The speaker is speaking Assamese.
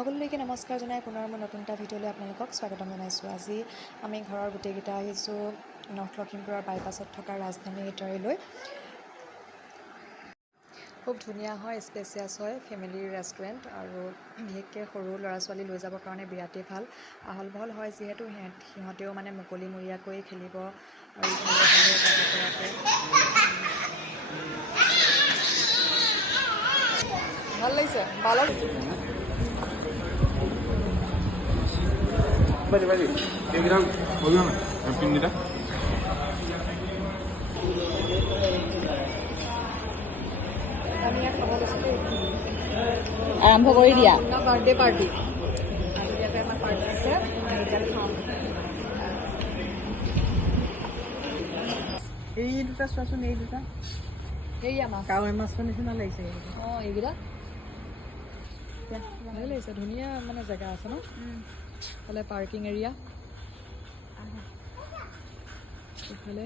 সকলোলৈকে নমস্কাৰ জনাই পুনৰ মই নতুন এটা ভিডিঅ'লৈ আপোনালোকক স্বাগতম জনাইছোঁ। আজি আমি ঘৰৰ গোটেইকেইটা আহিছোঁ নৰ্থ লখিমপুৰৰ বাইপাছত থকা ৰাজধানী ইটাৰীলৈ। খুব ধুনীয়া হয়, স্পেচিয়াছ হয়, ফেমিলি ৰেষ্টুৰেণ্ট আৰু বিশেষকৈ সৰু ল'ৰা ছোৱালী লৈ যাবৰ কাৰণে বিৰাটেই ভাল। আহল বহল হয় যিহেতু সিহঁতেও মানে মুকলিমূৰীয়াকৈ খেলিব আৰু ইফালে সিফালে যাব পৰাকৈ। ভাল লাগিছে বালক Vale, vale. ¿Qué gran? Óyame, en fin, mira. আৰম্ভ কৰি দিয়া বাৰ্থডে পাৰ্টি আৰু ইয়াতে আমাৰ পাৰ্টি আছে এতিয়া খাম। এই দুটা চোৱাচোন, এই দুটা এইয়া মাছ কাৱৈ মাছৰ নিচিনা লাগিছে। অঁ এইকেইটা ভালেই লাগিছে, ধুনীয়া মানে জেগা আছে ন, ইফালে পাৰ্কিং এৰিয়া, ইফালে